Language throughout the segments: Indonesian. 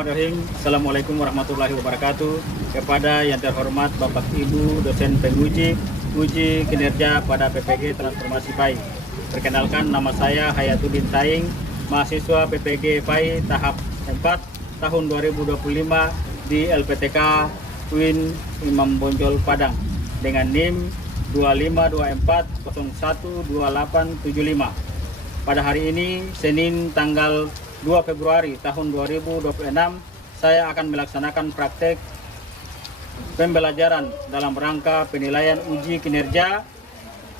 Bismillahirrahmanirrahim. Assalamualaikum warahmatullahi wabarakatuh. Kepada yang terhormat Bapak Ibu dosen penguji uji kinerja pada PPG Transformasi PAI. Perkenalkan, nama saya Hayatuddin Taing, mahasiswa PPG PAI tahap 4 tahun 2025 di LPTK UIN Imam Bonjol Padang dengan NIM 2524012875. Pada hari ini, Senin tanggal 2 Februari tahun 2026, saya akan melaksanakan praktek pembelajaran dalam rangka penilaian uji kinerja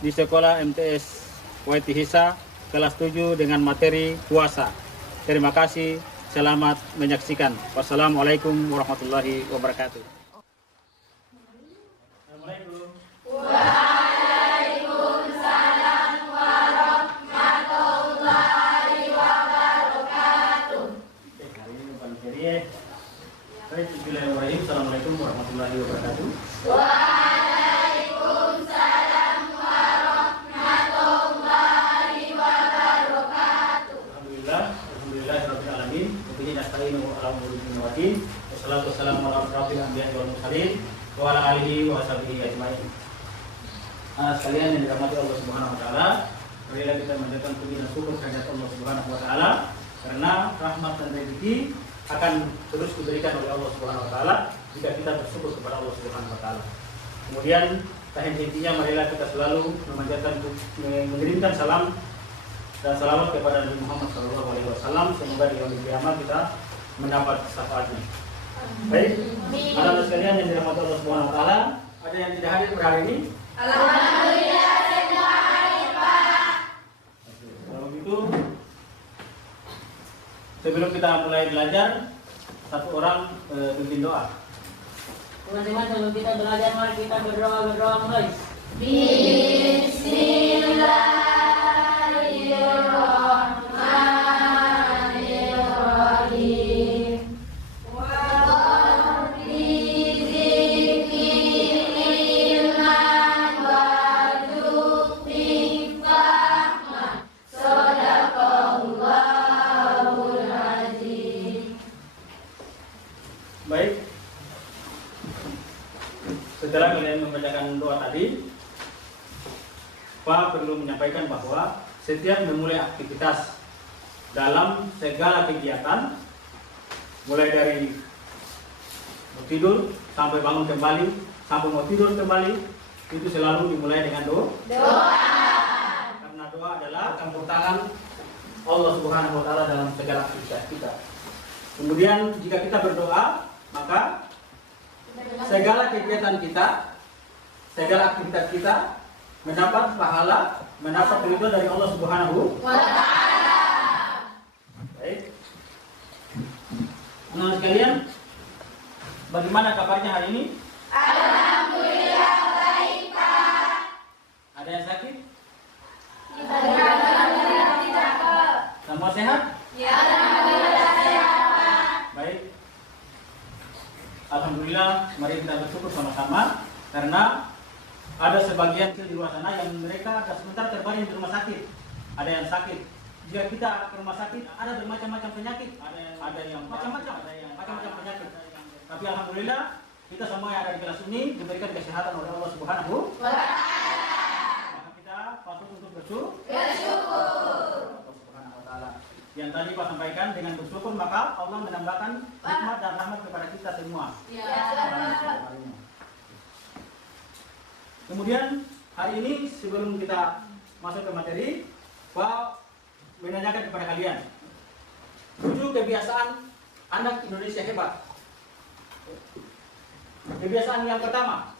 di Sekolah MTS Waitihisa kelas 7 dengan materi puasa. Terima kasih, selamat menyaksikan. Wassalamualaikum warahmatullahi wabarakatuh. Assalamualaikum. Bismillahirrahmanirrahim. Assalamualaikum warahmatullahi wabarakatuh. Waalaikumsalam warahmatullahi wabarakatuh. Alhamdulillahirabbil alamin. Wabihi nasta'inu ala umuri dunya waddin. Wassalatu wassalamu ala asyrofil anbiya'i wal mursalin wa ala alihi wa sahbihi ajmain. Sekalian yang dirahmati Allah Subhanahu wa taala, marilah kita menjadikan puji dan syukur kehadirat Allah Subhanahu wa taala karena rahmat dan rezeki akan terus diberikan oleh Allah Subhanahu wa taala jika kita bersyukur kepada Allah Subhanahu wa taala. Kemudian intinya marilah kita selalu mengirimkan salam dan salawat kepada Nabi Muhammad SAW. Semoga di yaumil kiamat kita mendapat syafaatnya. Baik, anak-anak sekalian yang dirahmati Allah Subhanahu wa taala, ada yang tidak hadir pada hari ini? Alhamdulillah semua hadir, Pak. Kalau begitu, sebelum kita mulai belajar, satu orang pimpin doa. Teman-teman, sebelum kita belajar, mari kita berdoa mulai. Bismillahirrahmanirrahim. Waqdi zikri ilman warzuqni fahman. Shadaqallahul azim. Baik. Setelah kalian membacakan doa tadi, Pak perlu menyampaikan bahwa setiap memulai aktivitas dalam segala kegiatan, mulai dari mau tidur sampai bangun kembali, sampai mau tidur kembali, itu selalu dimulai dengan doa. Karena doa adalah campur tangan Allah Subhanahu wa taala dalam segala aktivitas kita. Kemudian jika kita berdoa, maka segala kegiatan kita, segala aktivitas kita mendapat pahala, mendapat ridho dari Allah Subhanahu wa taala. Baik. Nah, sekalian, bagaimana kabarnya hari ini? Alhamdulillah baik, Pak. Ada yang sakit? Alhamdulillah tidak, Pak. Semua sehat? Ya, alhamdulillah sehat, Pak. Baik. Alhamdulillah, mari kita bersyukur sama-sama karena ada sebagian di luar sana yang mereka sebentar terbaring di rumah sakit. Ada yang sakit. Jika kita ke rumah sakit, ada bermacam-macam penyakit. Ada yang macam-macam penyakit. Tapi alhamdulillah, kita semua yang ada di kelas ini diberikan kesehatan oleh Allah Subhanahu wa taala. Maka kita patut untuk bersyukur. Allah Subhanahu wa taala. Yang tadi Pak sampaikan, dengan bersyukur maka Allah menambahkan nikmat dan rahmat kepada kita semua. Kemudian hari ini sebelum kita masuk ke materi, Pak menanyakan kepada kalian 7 kebiasaan anak Indonesia hebat. Kebiasaan yang pertama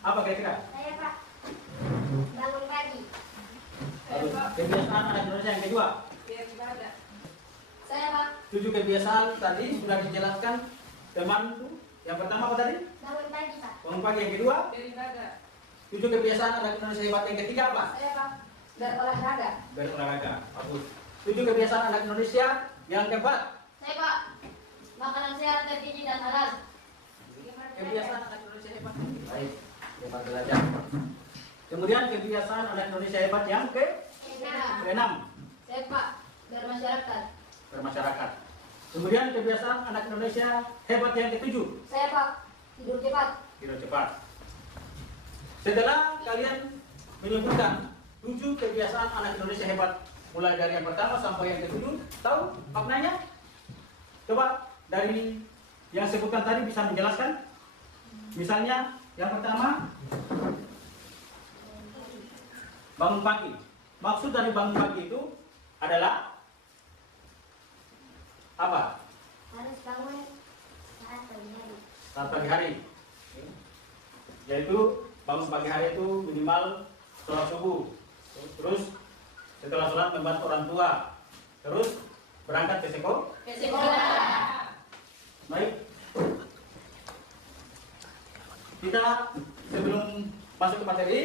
apa kira-kira? Saya, Pak. Bangun pagi. Kebiasaan anak Indonesia yang kedua? Saya, Pak. 7 kebiasaan tadi sudah dijelaskan teman itu. Yang pertama apa tadi? Bangun pagi, Pak. Bangun pagi. Yang kedua? 7 kebiasaan anak Indonesia hebat. Yang ketiga apa? Saya, Pak. Berolahraga. Berolahraga. Bagus. 7 kebiasaan anak Indonesia yang keempat. Saya, Pak. Makanan sehat, tergizi dan halal. Kebiasaan anak Indonesia hebat. Baik. Hebat belajar. Kemudian kebiasaan anak Indonesia hebat yang ke-6. Saya, Pak. Bermasyarakat. Bermasyarakat. Kemudian kebiasaan anak Indonesia hebat yang ketujuh. Saya Pak, tidur cepat. Tidur cepat. Setelah kalian menyebutkan 7 kebiasaan anak Indonesia hebat, mulai dari yang pertama sampai yang ketujuh, tahu maknanya? Coba dari yang sebutkan tadi bisa menjelaskan? Misalnya yang pertama, bangun pagi. Maksud dari bangun pagi itu adalah apa? Harus bangun saat pagi hari. Saat pagi hari. Yaitu bangun pagi hari itu minimal sholat subuh. Terus setelah sholat membantu orang tua. Terus berangkat ke sekolah. Baik. Kita sebelum masuk ke materi,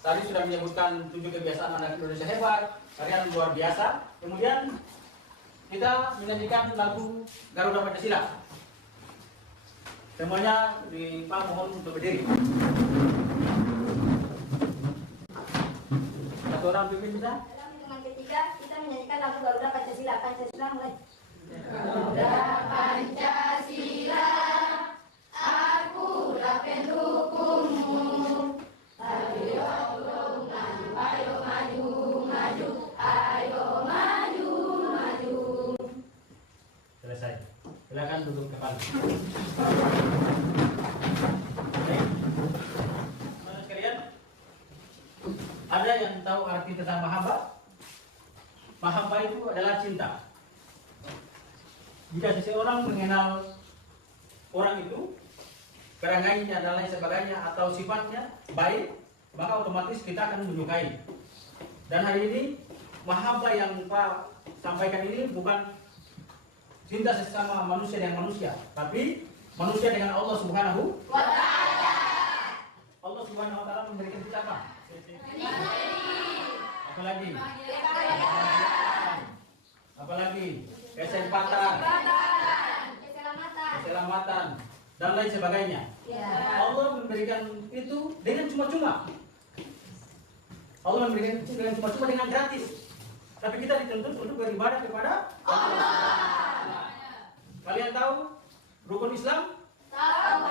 tadi sudah menyebutkan 7 kebiasaan anak Indonesia hebat, kalian luar biasa. Kemudian kita menyanyikan lagu Garuda Pancasila. Semuanya mohon untuk berdiri. Satu orang pimpin bisa? Dalam hitungan ketiga, kita menyanyikan lagu Garuda Pancasila. Pancasila mulai. Garuda Pancasila, akulah pendukungmu. Ayo maju, ayo maju, maju, ayo maju, maju. Selesai. Silakan duduk kembali. Teman sekalian, ada yang tahu arti tentang mahabba? Mahabba itu adalah cinta. Jika seseorang mengenal orang itu, perangainya dan lain sebagainya atau sifatnya baik, maka otomatis kita akan menyukai. Dan hari ini mahabba yang Pak sampaikan ini bukan cinta sesama manusia dengan manusia, tapi manusia dengan Allah Subhanahu wa Ta'ala. Allah Subhanahu wa Ta'ala memberikan kita apa? Apalagi? Apalagi? Kesempatan, keselamatan, dan lain sebagainya. Allah memberikan itu dengan cuma-cuma. Allah memberikan itu dengan cuma-cuma, dengan gratis. Tapi kita dituntut untuk beribadah kepada Allah. Kalian tahu rukun Islam? Tahu.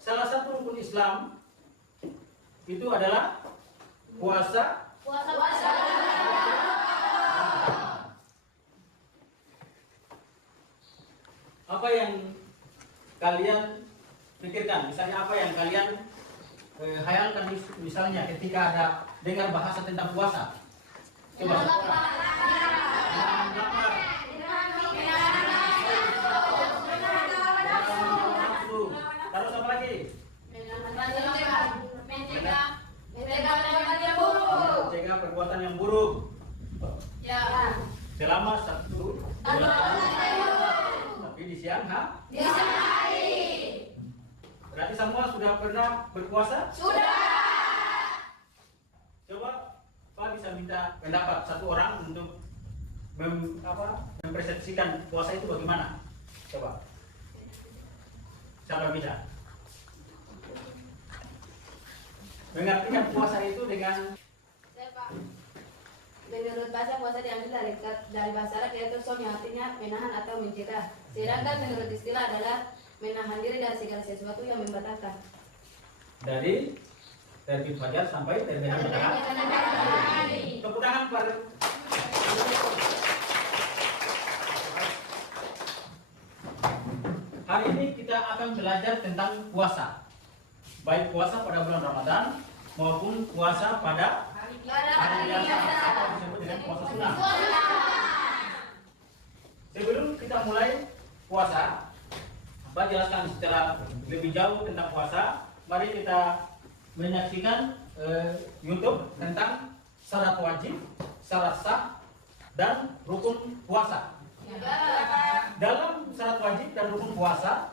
Salah satu rukun Islam itu adalah puasa. Puasa. Apa yang kalian pikirkan? Misalnya apa yang kalian hayalkan misalnya ketika ada dengar bahasa tentang puasa? Coba. Terus apa lagi? Mencegah perbuatan yang buruk. Selama 1 bulan. Tapi di siang hari. Berarti semua sudah pernah berpuasa? Sudah. Coba Pak bisa minta pendapat satu orang untuk mempersepsikan puasa itu bagaimana? Coba. Siapa bisa? Mengartikan puasa itu dengan Menurut bahasa puasa diambil dari bahasa Arab, yaitu som, yang artinya menahan atau mencegah. Sedangkan menurut istilah adalah menahan diri dari segala sesuatu yang membatalkan. dari terbit fajar sampai terbenam matahari. Tepuk tangan pada hari ini kita akan belajar tentang puasa. Baik puasa pada bulan Ramadan maupun puasa pada hari biasa atau disebut dengan puasa sunnah. Sebelum kita mulai puasa, Pak jelaskan secara lebih jauh tentang puasa. Mari kita menyaksikan YouTube tentang syarat wajib, syarat sah, dan rukun puasa. Dalam syarat wajib dan rukun puasa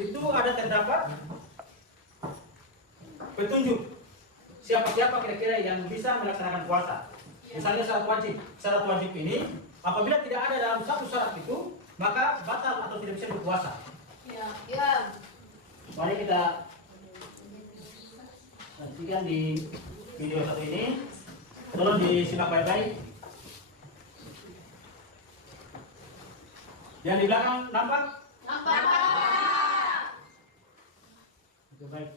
itu ada terdapat petunjuk siapa-siapa kira-kira yang bisa melaksanakan puasa. Misalnya syarat wajib ini apabila tidak ada dalam satu syarat itu, maka batal atau tidak bisa berpuasa. Ya. Mari kita saksikan di video satu ini. Tolong disimak baik-baik. Yang di belakang nampak? Nampak. Oke, baik.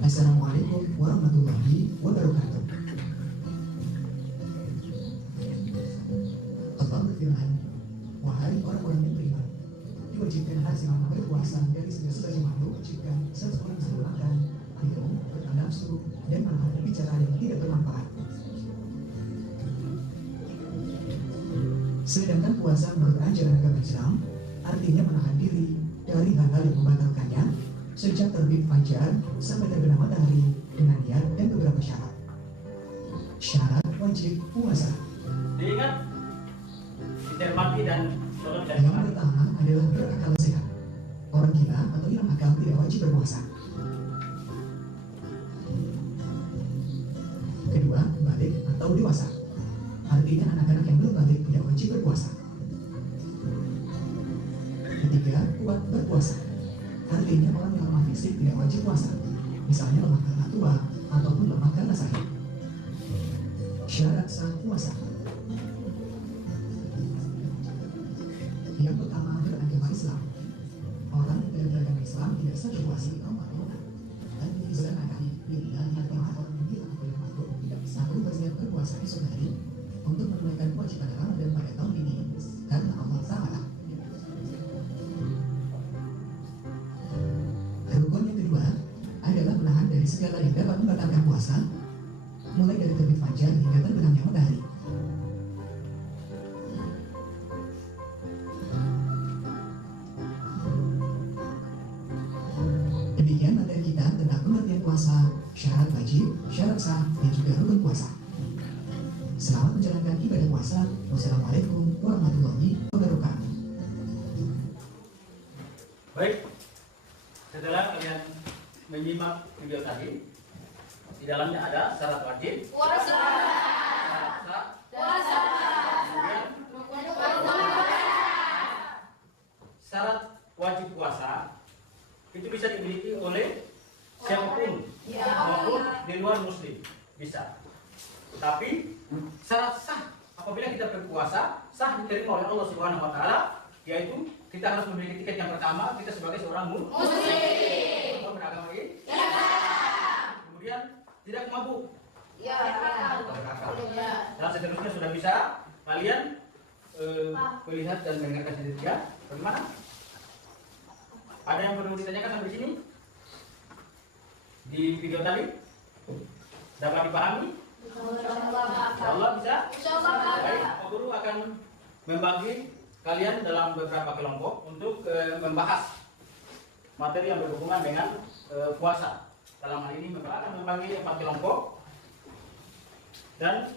Assalamualaikum warahmatullahi wabarakatuh. Allah berfirman, wahai orang-orang yang beriman, diwajibkan hasil berpuasa dari segala sebagai makhluk wajibkan seseorang selalu makan, minum, bernafsu, dan menahan bicara yang tidak bermanfaat. Sedangkan puasa menurut ajaran agama Islam artinya menahan diri dari hal-hal yang membatalkannya sejak terbit fajar sampai terbenam matahari dengan niat dan beberapa syarat. Syarat wajib puasa. Diingat, dicermati dan tolong cari Yang makan. pertama adalah berakal sehat. Orang gila atau hilang akal tidak wajib berpuasa. Kedua, balik atau dewasa. Artinya anak-anak yang belum balik tidak wajib berpuasa. Ketiga, kuat berpuasa. Artinya orang yang lemah fisik tidak wajib puasa. Misalnya lemah karena tua ataupun lemah karena sakit. Syarat sah puasa. Yang pertama beragama Islam. Orang yang tidak beragama Islam tidak sah berpuasa. Dan Islam akan bila atau orang yang bilang oleh makhluk tidak bisa bersiap berpuasa esok hari untuk menunaikan kewajiban Ramadan pada tahun ini karena Allah Ta'ala. Rukun yang kedua adalah menahan dari segala yang dapat membatalkan puasa, mulai dari terbit fajar hingga terbenamnya matahari. Demikian materi kita tentang pengertian puasa, syarat wajib, syarat sah, dan juga rukun puasa. Selamat menjalankan ibadah puasa. Wassalamualaikum warahmatullahi wabarakatuh. Baik, setelah kalian menyimak video tadi, di dalamnya ada syarat wajib, Puasa. syarat sah, Puasa. kemudian syarat wajib puasa itu bisa dimiliki oleh siapapun maupun di luar muslim bisa. Tapi syarat sah apabila kita berpuasa sah diterima oleh Allah Subhanahu wa taala, yaitu kita harus memiliki tiket yang pertama, kita sebagai seorang muslim. Beragama ini. Kemudian tidak mabuk. Ya. Berakal. Dan seterusnya sudah bisa kalian melihat dan mendengarkan sendiri ya. Bagaimana? Ada yang perlu ditanyakan sampai sini? Di video tadi dapat dipahami? Allah bisa? Baik, Pak Guru akan membagi kalian dalam beberapa kelompok untuk membahas materi yang berhubungan dengan puasa. Dalam hal ini akan membagi 4 kelompok. Dan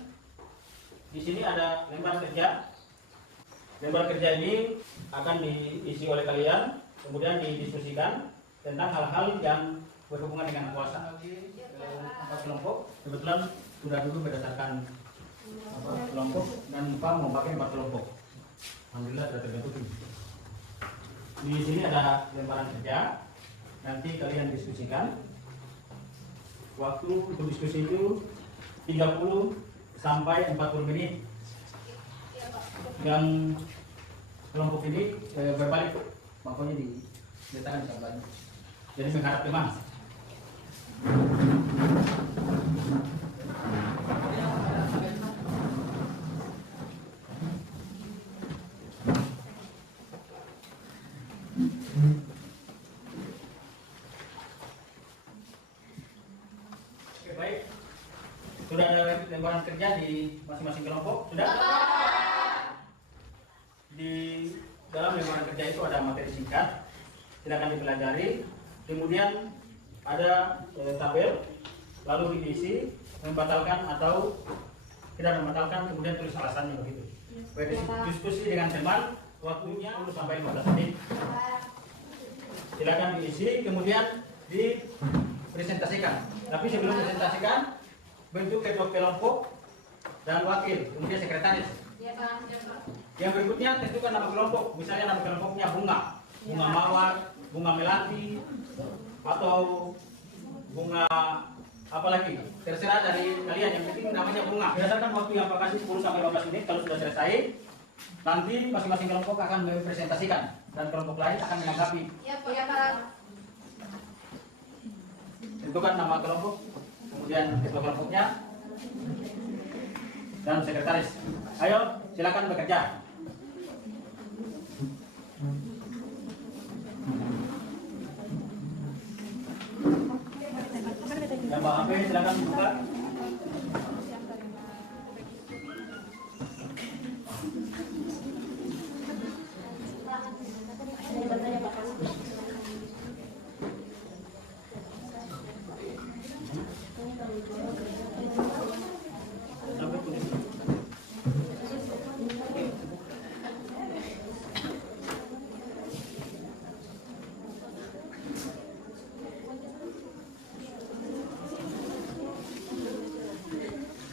di sini ada lembar kerja. Lembar kerja ini akan diisi oleh kalian, kemudian didiskusikan tentang hal-hal yang berhubungan dengan puasa. 4 kelompok, kebetulan sudah dulu berdasarkan kelompok dan Pak mau pakai 4 kelompok. Alhamdulillah sudah terbentuk. Di sini ada lembaran kerja, nanti kalian diskusikan. Waktu untuk diskusi itu 30 sampai 40 menit. Yang kelompok ini berbalik, makanya diletakkan sampai. Jadi menghadap teman. Oke, baik. Sudah ada lembaran kerja di masing-masing kelompok? Sudah? Di dalam lembaran kerja itu ada materi singkat, silakan dipelajari. Kemudian ada tabel, lalu diisi, membatalkan atau tidak membatalkan, kemudian tulis alasannya begitu. Diskusi dengan teman, waktunya 10 sampai 15 menit. Silakan diisi, kemudian dipresentasikan. Tapi sebelum presentasikan, bentuk ketua kelompok dan wakil, kemudian sekretaris. Yang berikutnya tentukan nama kelompok, misalnya nama kelompoknya bunga mawar, bunga melati, atau bunga apalagi terserah dari kalian, yang penting namanya bunga. Berdasarkan waktu yang kasih 10 sampai 15 menit, kalau sudah selesai nanti masing-masing kelompok akan mempresentasikan dan kelompok lain akan menanggapi. Iya Pak. Tentukan nama kelompok, kemudian ketua kelompoknya dan sekretaris. Ayo silakan bekerja. Yang bawa HP silakan buka.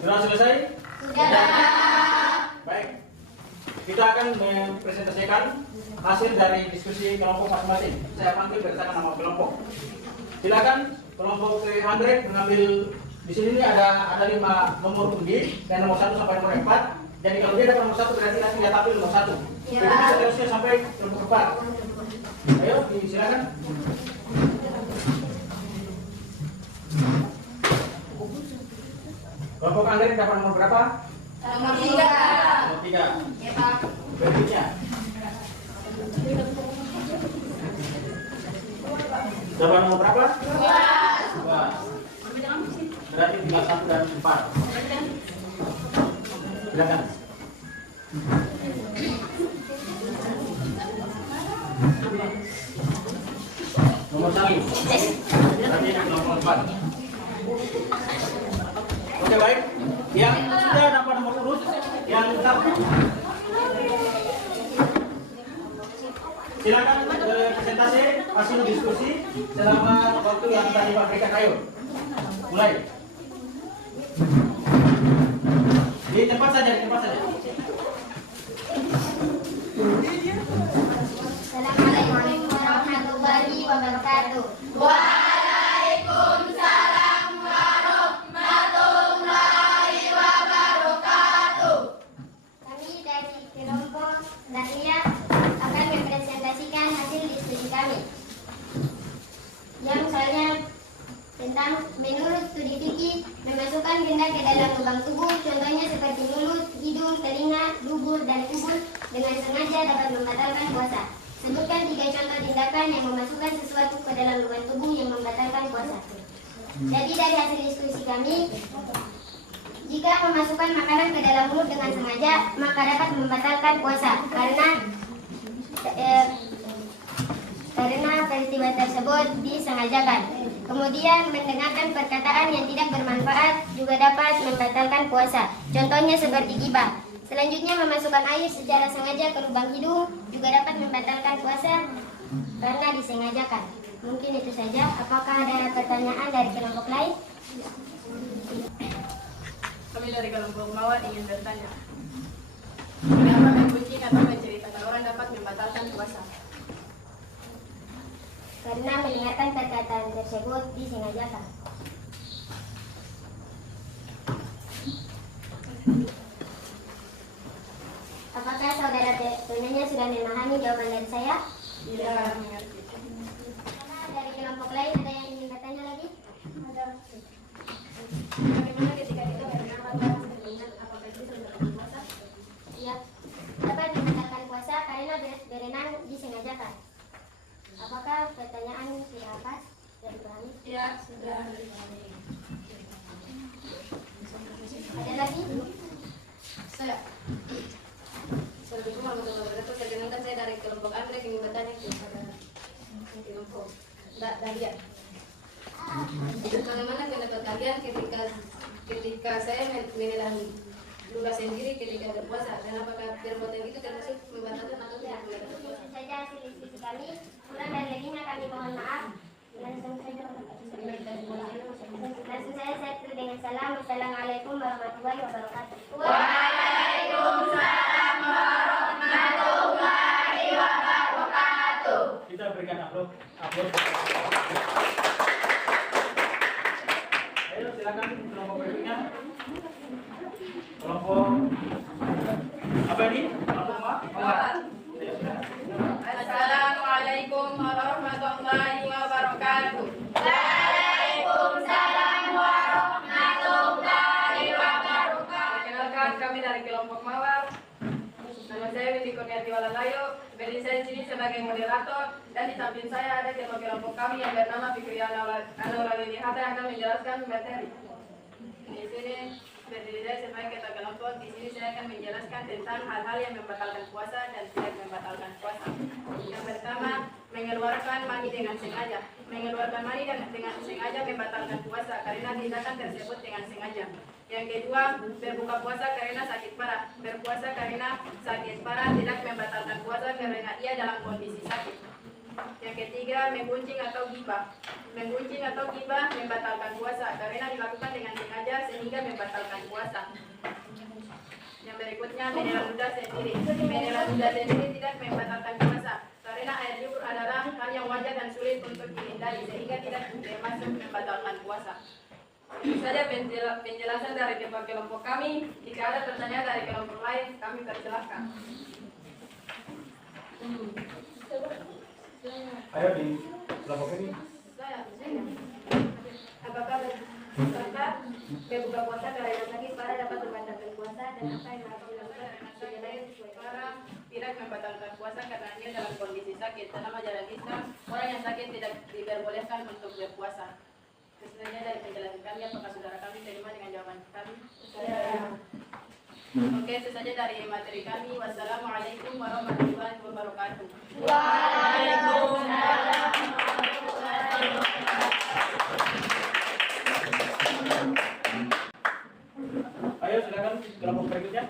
Sudah selesai? Sudah. Baik. Kita akan mempresentasikan hasil dari diskusi kelompok masing-masing. Saya panggil berdasarkan nama kelompok. Silakan kelompok 300 mengambil di sini ada 5 nomor undi dan nomor 1 sampai nomor 4. Jadi kalau dia dapat nomor 1 berarti nanti dia tampil nomor 1. Ya. Jadi seterusnya sampai nomor 4. Ayo, silakan. Kelompok Anggrek dapat nomor berapa? Nomor 3. Nomor 3. Ya Pak. Berikutnya. Dapat nomor berapa? 2. Berarti tinggal 1 dan 4. Silakan. Nomor 1. Berarti nomor 4. Oke, baik. Yang sudah dapat nomor urut, yang tetap silakan presentasi hasil diskusi selama waktu yang tadi Pak berikan. Ayo, mulai. Di tempat saja, di tempat saja. Assalamualaikum warahmatullahi wabarakatuh. Waalaikumsalam warahmatullahi wabarakatuh. Kami dari kelompok Dahlia akan mempresentasikan hasil diskusi kami yang misalnya tentang menurut studi fikih memasukkan benda ke dalam lubang tubuh, contohnya seperti mulut, hidung, telinga, dubur, dan kubur dengan sengaja dapat membatalkan puasa. Sebutkan 3 contoh tindakan yang memasukkan sesuatu ke dalam lubang tubuh yang membatalkan puasa. Jadi dari hasil diskusi kami, jika memasukkan makanan ke dalam mulut dengan sengaja, maka dapat membatalkan puasa karena peristiwa tersebut disengajakan. Kemudian mendengarkan perkataan yang tidak bermanfaat juga dapat membatalkan puasa. Contohnya seperti ghibah. Selanjutnya memasukkan air secara sengaja ke lubang hidung juga dapat membatalkan puasa karena disengajakan. Mungkin itu saja. Apakah ada pertanyaan dari kelompok lain? Kami dari kelompok Mawar ingin bertanya. Mengapa membucin atau menceritakan orang dapat membatalkan puasa? Karena mendengarkan perkataan tersebut disengajakan. Apakah saudara penanya sudah memahami jawaban dari saya? Iya, mengerti. Apakah dari kelompok lain ada yang ingin bertanya lagi? Ada. Bagaimana ketika kita berenang apakah itu sudah puasa? Iya. Dapat membatalkan puasa karena berenang disengajakan. Apakah pertanyaan sudah pas? Sudah dipahami? Iya, sudah. Ada lagi? Saya. Assalamualaikum warahmatullahi wabarakatuh. Perkenalkan, saya dari kelompok Anggrek ingin bertanya kepada kelompok Dahlia. Bagaimana pendapat kalian ketika saya menelan luka sendiri ketika berpuasa, dan apakah perbuatan itu termasuk membatalkan atau tidak membatalkan puasa? Itu saja hasil diskusi kami. Kurang dan lebihnya kami mohon maaf. Langsung saja saya tutup dengan salam. Assalamualaikum warahmatullahi wabarakatuh. Waalaikumsalam warahmatullahi wabarakatuh. Kita berikan upload. Ayo wabarakatuh. Waalaikumsalam warahmatullahi wabarakatuh. Perkenalkan, kami dari kelompok Mawar. Nama saya Windy Kurniati Walalayo. Berdiri saya di sini sebagai moderator, dan di samping saya ada kelompok kami yang bernama Fikriana Anulalini Hatta yang akan menjelaskan materi. Di sini berdiri saya sebagai ketua kelompok. Di sini saya akan menjelaskan tentang hal-hal yang membatalkan puasa dan tidak membatalkan puasa. Yang pertama, mengeluarkan mani dengan sengaja. Mengeluarkan mani dengan sengaja membatalkan puasa karena tindakan tersebut dengan sengaja. Yang kedua, berbuka puasa karena sakit parah. Berpuasa karena sakit parah tidak membatalkan puasa karena ia dalam kondisi sakit. Yang ketiga, menggunjing atau gibah. Menggunjing atau gibah membatalkan puasa karena dilakukan dengan sengaja sehingga membatalkan puasa. Yang berikutnya, menelan ludah sendiri. Menelan ludah sendiri tidak membatalkan puasa karena air liur adalah hal yang wajar dan sulit untuk dihindari sehingga tidak termasuk membatalkan puasa. Itu saja penjelasan dari kelompok kami. Jika ada pertanyaan dari kelompok lain, kami persilahkan. Ayo di kelompok ini. Apakah berbuka puasa karena sakit parah dapat membatalkan puasa dan apa yang harus dilakukan karena lain sesuai Orang tidak membatalkan puasa karena dia dalam kondisi sakit. Dalam ajaran Islam, orang yang sakit tidak diperbolehkan untuk berpuasa. Sebenarnya dari penjelasan kami, apakah saudara kami terima dengan jawaban kami? Oke, itu saja dari materi kami. Wassalamualaikum warahmatullahi wabarakatuh. Waalaikumsalam. Ayo silakan kelompok berikutnya.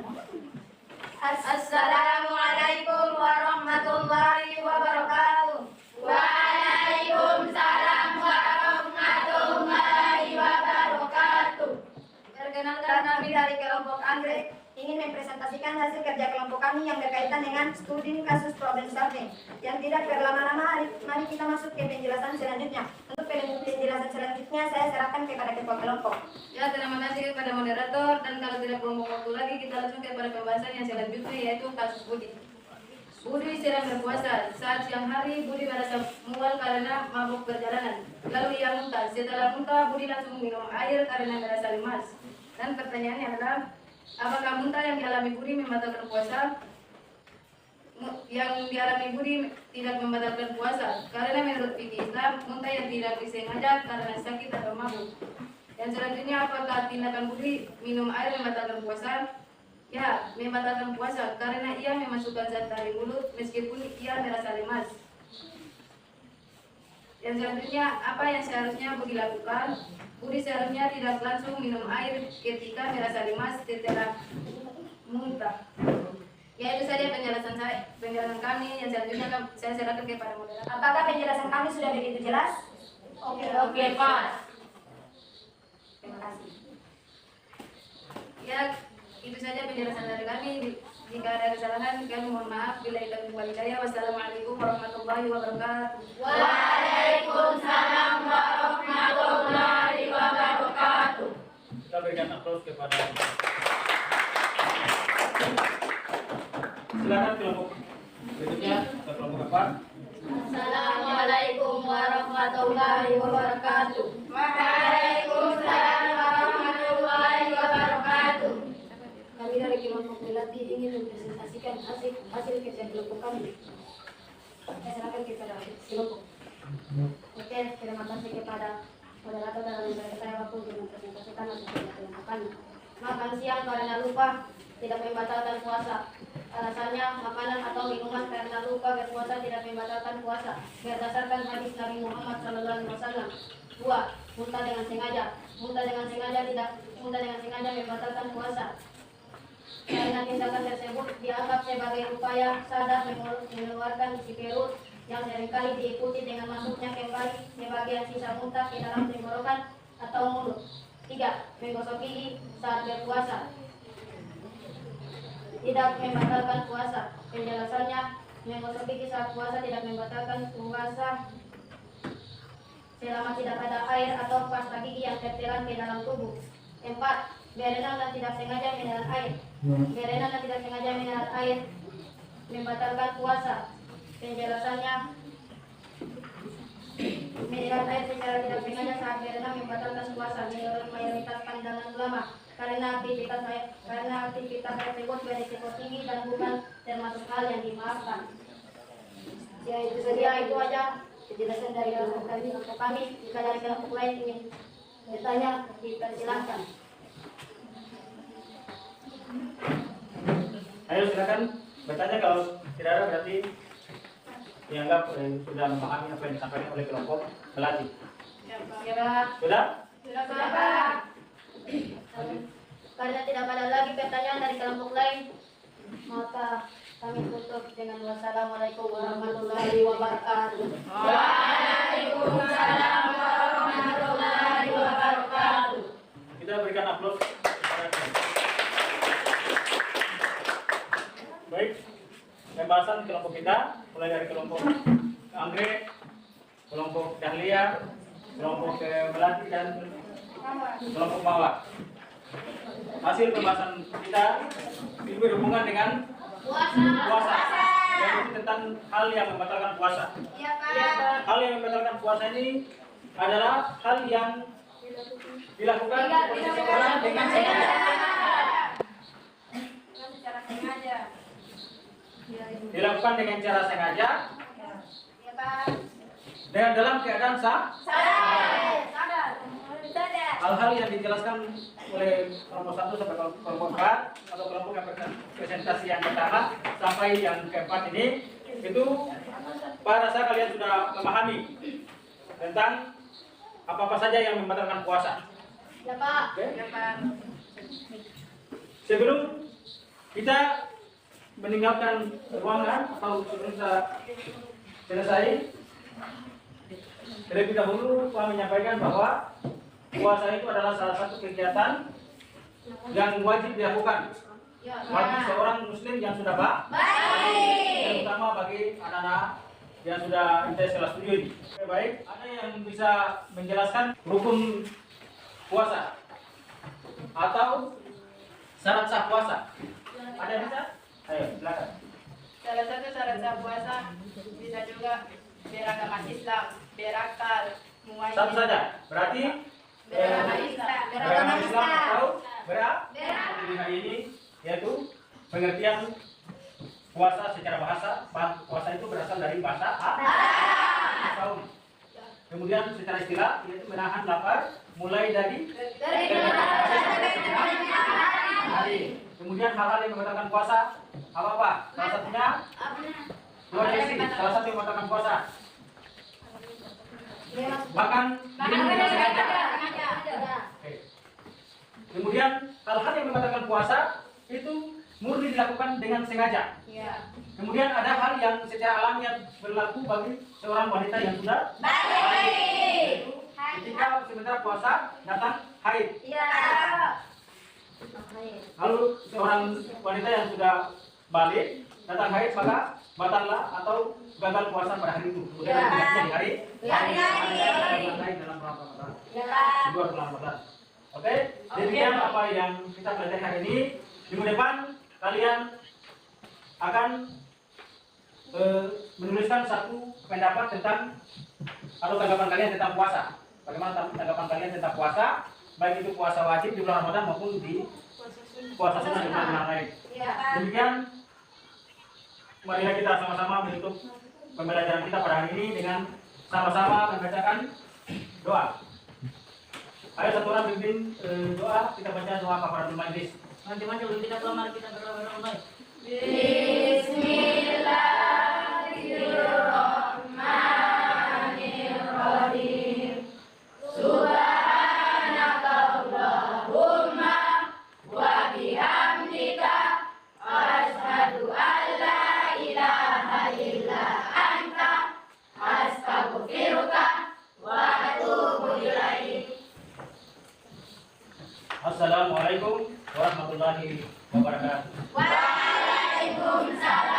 Assalamualaikum warahmatullahi wabarakatuh. Waalaikumsalam warahmatullahi wabarakatuh. Perkenalkan, kami dari kelompok anggrek ingin mempresentasikan hasil kerja kelompok kami yang berkaitan dengan studi kasus problem solving. Yang tidak berlama-lama, mari kita masuk ke penjelasan selanjutnya. Untuk penjelasan selanjutnya, saya serahkan kepada ketua kelompok. Ya, terima kasih kepada moderator, dan kalau tidak buang waktu lagi, kita langsung kepada pembahasan yang selanjutnya, yaitu kasus Budi. Budi sedang berpuasa. Saat siang hari, Budi merasa mual karena mabuk perjalanan. Lalu ia muntah. Setelah muntah, Budi langsung minum air karena merasa lemas. Dan pertanyaannya adalah, apakah muntah yang dialami Budi membatalkan puasa? Yang dialami Budi tidak membatalkan puasa karena menurut fikih Islam, muntah yang tidak disengaja karena sakit atau mabuk. Dan selanjutnya, apakah tindakan Budi minum air membatalkan puasa? Ya, membatalkan puasa karena ia memasukkan zat dari mulut meskipun ia merasa lemas. Yang selanjutnya, apa yang seharusnya Budi lakukan? Budi seharusnya tidak langsung minum air ketika merasa lemas setelah muntah. Ya, itu saja penjelasan kami. Yang selanjutnya saya serahkan kepada moderator. Apakah penjelasan kami sudah begitu jelas? Oke, Pak. Terima kasih. Ya, itu saja penjelasan dari kami. Jika ada kesalahan, kami mohon maaf. Bila ilah walidayah. Wassalamualaikum warahmatullahi wabarakatuh. Waalaikumsalam warahmatullahi wabarakatuh. Kita berikan aplaus kepada. Silakan kelompok berikutnya ke kelompok keempat. Assalamualaikum warahmatullahi wabarakatuh. Waalaikumsalam warahmatullahi wabarakatuh. Kami dari kelompok Melati ingin mempresentasikan hasil kerja kelompok kami. Saya serahkan kepada kelompok. Oke, terima kasih kepada moderator dalam memberi saya waktu untuk mempresentasikan hasil kerja kelompok kami. Makan siang karena lupa tidak membatalkan puasa. Alasannya, makanan atau minuman karena lupa berpuasa tidak membatalkan puasa berdasarkan hadis Nabi Muhammad SAW. 2. Muntah dengan sengaja. Muntah dengan sengaja membatalkan puasa karena tindakan tersebut dianggap sebagai upaya sadar mengeluarkan isi perut yang seringkali diikuti dengan masuknya kembali sebagian sisa muntah ke dalam tenggorokan atau mulut. 3. Menggosok gigi saat berpuasa tidak membatalkan puasa. Penjelasannya, menggosok gigi saat puasa tidak membatalkan puasa selama tidak ada air atau pasta gigi yang tertelan ke dalam tubuh. 4. Berenang dan tidak sengaja menelan air. Berenang dan tidak sengaja menelan air membatalkan puasa. Penjelasannya, menelan air karena membatalkan puasa menurut mayoritas pandangan ulama karena aktivitas tersebut berisiko tinggi dan bukan termasuk hal yang dimaafkan. Ya itu aja penjelasan dari kelompok kami. Jika dari kelompok lain ingin bertanya, dipersilahkan. Ayo silakan bertanya, kalau tidak ada berarti dianggap sudah memahami apa yang disampaikan oleh kelompok pelatih. Sudah? Sudah, Pak. Karena tidak ada lagi pertanyaan dari kelompok lain, maka kami tutup dengan wassalamualaikum warahmatullahi wabarakatuh. Waalaikumsalam warahmatullahi wabarakatuh. Kita berikan aplaus. Baik, pembahasan kelompok kita mulai dari kelompok Anggrek, kelompok Dahlia, kelompok Melati dan kelompok Mawar. Hasil pembahasan kita itu berhubungan dengan puasa. Yaitu tentang hal yang membatalkan puasa. Iya, Pak. Hal yang membatalkan puasa ini adalah hal yang dilakukan oleh seseorang dengan sengaja. Secara sengaja. Dilakukan dengan cara sengaja Iya, Pak. dengan dalam keadaan sah. Sadar. Hal-hal yang dijelaskan oleh kelompok 1 sampai kelompok 4 atau kelompok yang presentasi yang pertama sampai yang keempat ini, itu Pak rasa kalian sudah memahami tentang apa-apa saja yang membatalkan puasa. Ya, Pak. Oke? Ya, Pak. Sebelum kita meninggalkan ruangan atau sebelum kita selesai, terlebih dahulu Pak menyampaikan bahwa puasa itu adalah salah satu kegiatan yang wajib dilakukan bagi seorang muslim yang sudah baik, terutama bagi anak-anak yang sudah ITS kelas 7 ini. Baik, ada yang bisa menjelaskan rukun puasa atau syarat sah puasa? Ada yang bisa? Ayo, silakan. Salah satu syarat sah puasa bisa juga beragama Islam, berakal, muayyin. Satu saja. Berarti Beragama Islam. beragama Islam atau di hari ini yaitu pengertian puasa secara bahasa. Puasa itu berasal dari bahasa saum. Kemudian secara istilah yaitu menahan lapar mulai dari hari. Kemudian hal-hal yang membatalkan puasa apa? Salah satunya dua sisi. Salah satu yang membatalkan puasa. Makan minum dengan sengaja. Oke. Kemudian hal-hal yang membatalkan puasa itu murni dilakukan dengan sengaja. Kemudian ada hal yang secara alamiah berlaku bagi seorang wanita yang sudah baik. Ketika sementara puasa datang haid. Lalu seorang wanita yang sudah balik datang haid, maka batallah atau gagal puasa pada hari itu. Kemudian di hari dalam bulan Ramadan. Di luar bulan Ramadan. Oke, demikian apa yang kita pelajari hari ini. Minggu depan kalian akan menuliskan satu pendapat tentang atau tanggapan kalian tentang puasa. Bagaimana tanggapan kalian tentang puasa, baik itu puasa wajib di bulan Ramadan maupun di puasa sunnah di bulan lain. Demikian, marilah kita sama-sama menutup pembelajaran kita pada hari ini dengan sama-sama membacakan doa. Ayo satu orang pimpin doa, kita baca doa kafaratul majlis. Nanti sebelum kita keluar, mari kita berdoa baik. Bismillahirrahmanirrahim. Subhanakallahumma wa bihamdika asyhadu an la ilaha illa anta astaghfiruka wa atubu ilaik. Assalamualaikum warahmatullahi wabarakatuh. Waalaikumsalam.